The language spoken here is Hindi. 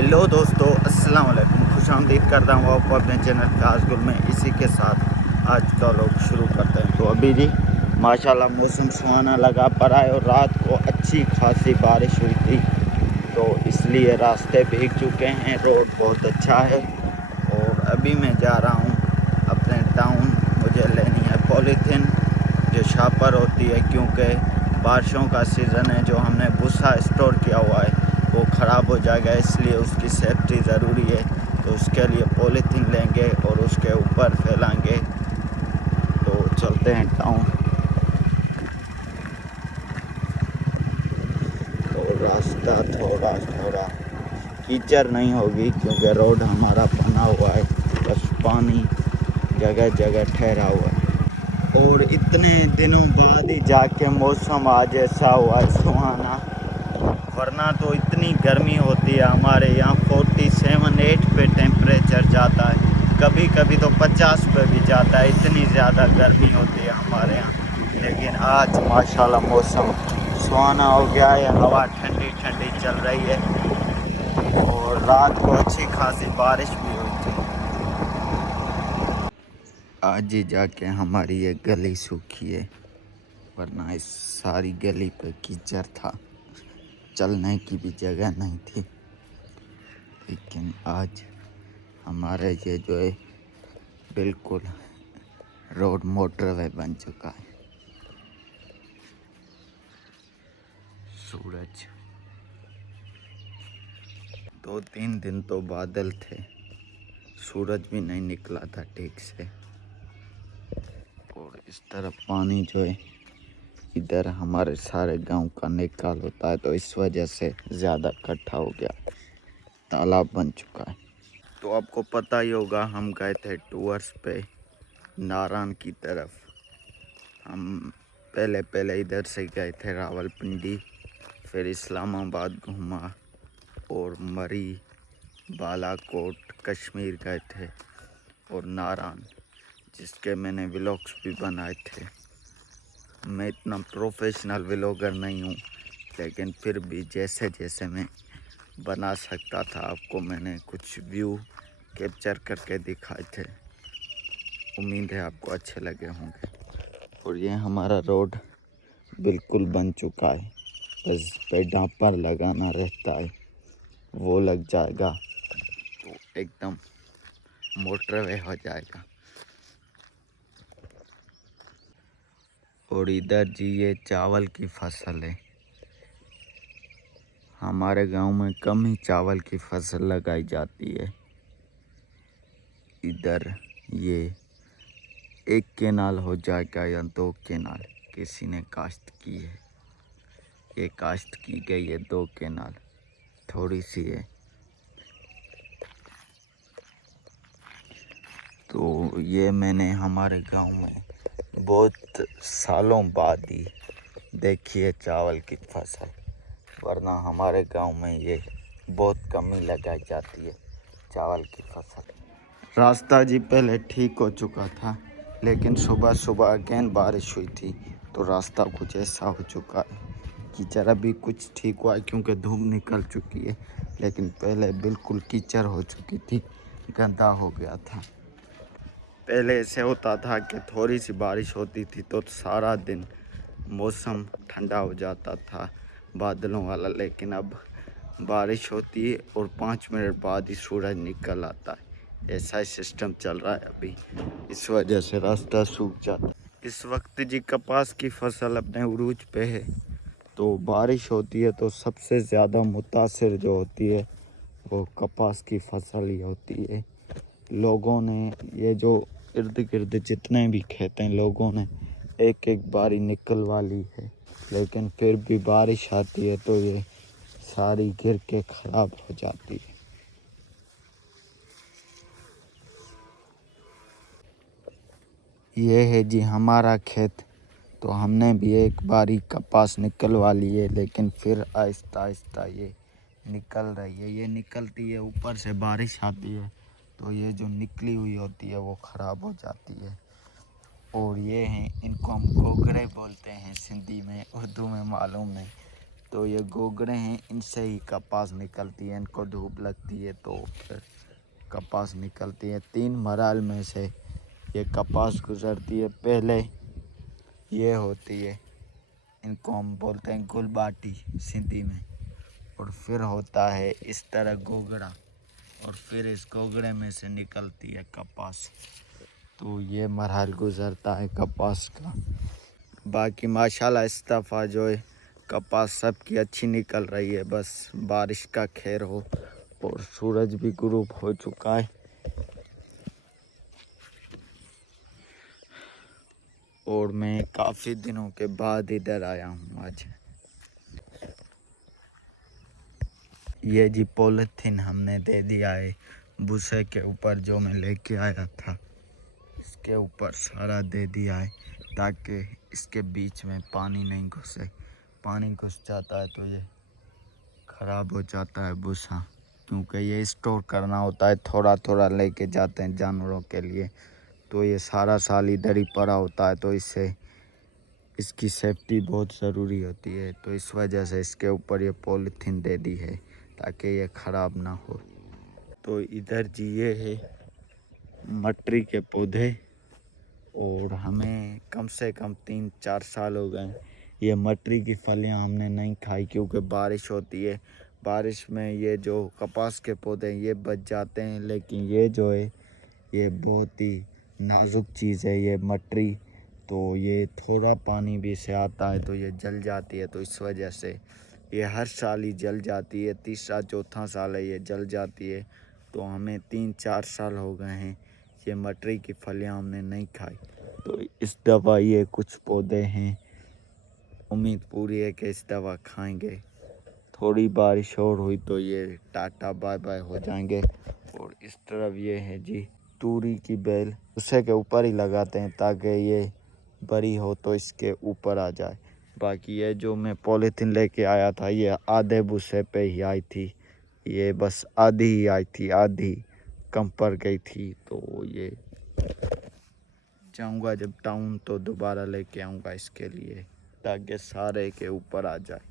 हेलो दोस्तों, अस्सलाम वालेकुम। खुशामदीद करता हूँ आपको अपने चैनल काजगुल में। इसी के साथ आज का लोग शुरू करते हैं। तो अभी जी माशाल्लाह मौसम सुहाना लगा पड़ा है और रात को अच्छी खासी बारिश हुई थी, तो इसलिए रास्ते भीग चुके हैं। रोड बहुत अच्छा है और अभी मैं जा रहा हूँ अपने टाउन। मुझे लेनी है पॉलीथीन जो शापर होती है, क्योंकि बारिशों का सीज़न है। जो हमने भूसा स्टोर किया हुआ है वो ख़राब हो जाएगा, इसलिए उसकी सेफ्टी ज़रूरी है। तो उसके लिए पॉलीथीन लेंगे और उसके ऊपर फैलाएंगे। तो चलते हैं टाउन। तो रास्ता थोड़ा थोड़ा कीचड़ नहीं होगी क्योंकि रोड हमारा बना हुआ है, बस पानी जगह जगह ठहरा हुआ है। और इतने दिनों बाद ही जाके मौसम आज ऐसा हुआ है सुहाना, वरना तो इतनी गर्मी होती है हमारे यहाँ। 47-8 पे टेम्परेचर जाता है, कभी कभी तो 50 पे भी जाता है। इतनी ज़्यादा गर्मी होती है हमारे यहाँ। लेकिन आज माशाल्लाह मौसम सुहाना हो गया है, हवा ठंडी ठंडी चल रही है और रात को अच्छी खासी बारिश भी हुई थी। आज ही जाके हमारी ये गली सूखी है, वरना इस सारी गली पे कीचड़ था, चलने की भी जगह नहीं थी। लेकिन आज हमारे ये जो है बिल्कुल रोड मोटरवे बन चुका है। सूरज 2-3 दिन तो बादल थे, सूरज भी नहीं निकला था ठीक से। और इस तरफ पानी जो है इधर हमारे सारे गांव का निकाल होता है, तो इस वजह से ज़्यादा इकट्ठा हो गया, तालाब बन चुका है। तो आपको पता ही होगा, हम गए थे टूर्स पे नारायण की तरफ। हम पहले इधर से गए थे रावलपिंडी, फिर इस्लामाबाद घूमा और मरी, बालाकोट, कश्मीर गए थे और नारायण, जिसके मैंने व्लॉग्स भी बनाए थे। मैं इतना प्रोफेशनल व्लॉगर नहीं हूँ, लेकिन फिर भी जैसे जैसे मैं बना सकता था आपको मैंने कुछ व्यू कैप्चर करके दिखाए थे। उम्मीद है आपको अच्छे लगे होंगे। और ये हमारा रोड बिल्कुल बन चुका है, बस पे डांपर लगाना रहता है, वो लग जाएगा तो एकदम मोटरवे हो जाएगा। और इधर जी ये चावल की फसल है। हमारे गांव में कम ही चावल की फसल लगाई जाती है। इधर ये 1 केनाल हो जाएगा या 2 केनाल किसी ने काश्त की है। ये काश्त की गई है 2 केनाल, थोड़ी सी है। तो ये मैंने हमारे गांव में बहुत सालों बाद ही देखी है चावल की फसल, वरना हमारे गांव में ये बहुत कम ही लगाई जाती है चावल की फसल। रास्ता जी पहले ठीक हो चुका था, लेकिन सुबह सुबह अगेन बारिश हुई थी, तो रास्ता कुछ ऐसा हो चुका है। कीचड़ अभी कुछ ठीक हुआ है क्योंकि धूप निकल चुकी है, लेकिन पहले बिल्कुल कीचड़ हो चुकी थी, गंदा हो गया था। पहले ऐसे होता था कि थोड़ी सी बारिश होती थी तो सारा दिन मौसम ठंडा हो जाता था बादलों वाला, लेकिन अब बारिश होती है और 5 मिनट बाद ही सूरज निकल आता है। ऐसा ही सिस्टम चल रहा है अभी, इस वजह से रास्ता सूख जाता है। इस वक्त जी कपास की फसल अपने उरूज पे है, तो बारिश होती है तो सबसे ज़्यादा मुतासिर जो होती है वो कपास की फसल ही होती है। लोगों ने ये जो इर्द गिर्द जितने भी खेत हैं, लोगों ने एक एक बारी निकलवा ली है, लेकिन फिर भी बारिश आती है तो ये सारी गिर के ख़राब हो जाती है। ये है जी हमारा खेत, तो हमने भी एक बारी कपास निकलवा ली है, लेकिन फिर आहिस्ता आहिस्ता ये निकल रही है। ये निकलती है, ऊपर से बारिश आती है तो ये जो निकली हुई होती है वो ख़राब हो जाती है। और ये हैं, इनको हम गोगरे बोलते हैं सिंधी में, उर्दू में मालूम नहीं। तो ये गोगड़े हैं, इनसे ही कपास निकलती है। इनको धूप लगती है तो फिर कपास निकलती है। 3 मराल में से ये कपास गुजरती है। पहले ये होती है, इनको हम बोलते हैं गुलबाटी सिंधी में, और फिर होता है इस तरह गोगड़ा, और फिर इस गोगड़े में से निकलती है कपास। तो ये मरहल गुजरता है कपास का। बाकी माशाल्लाह इस दफ़ा जो है कपास सबकी अच्छी निकल रही है, बस बारिश का खैर हो। और सूरज भी गुरूब हो चुका है, और मैं काफ़ी दिनों के बाद इधर आया हूँ आज। ये जी पॉलीथीन हमने दे दिया है भूसे के ऊपर, जो मैं लेके आया था इसके ऊपर सारा दे दिया है, ताकि इसके बीच में पानी नहीं घुसे। पानी घुस जाता है तो ये ख़राब हो जाता है भूसा, क्योंकि ये स्टोर करना होता है, थोड़ा थोड़ा लेके जाते हैं जानवरों के लिए। तो ये सारा साल इधर ही पड़ा होता है, तो इससे इसकी सेफ्टी बहुत ज़रूरी होती है। तो इस वजह से इसके ऊपर ये पॉलीथीन दे दी है, ताकि ये ख़राब ना हो। तो इधर जी ये है मटरी के पौधे, और हमें कम से कम 3-4 साल हो गए ये मटरी की फलियां हमने नहीं खाई, क्योंकि बारिश होती है। बारिश में ये जो कपास के पौधे हैं ये बच जाते हैं, लेकिन ये जो है ये बहुत ही नाजुक चीज़ है ये मटरी। तो ये थोड़ा पानी भी से आता है तो ये जल जाती है, तो इस वजह से ये हर साल ही जल जाती है। तीसरा चौथा साल है ये जल जाती है। तो हमें 3-4 साल हो गए हैं ये मटरी की फलियां हमने नहीं खाई। तो इस दफ़ा ये कुछ पौधे हैं, उम्मीद पूरी है कि इस दफ़ा खाएंगे। थोड़ी बारिश और हुई तो ये टाटा बाय बाय हो जाएंगे। और इस तरफ ये है जी तूरी की बेल, उसे के ऊपर ही लगाते हैं ताकि ये बड़ी हो तो इसके ऊपर आ जाए। बाकी ये जो मैं पॉलीथीन लेके आया था ये आधे भूसे पे ही आई थी, ये बस आधी ही आई थी, आधी कम पड़ गई थी। तो ये जाऊंगा जब टाउन तो दोबारा लेके आऊँगा इसके लिए, ताकि सारे के ऊपर आ जाए।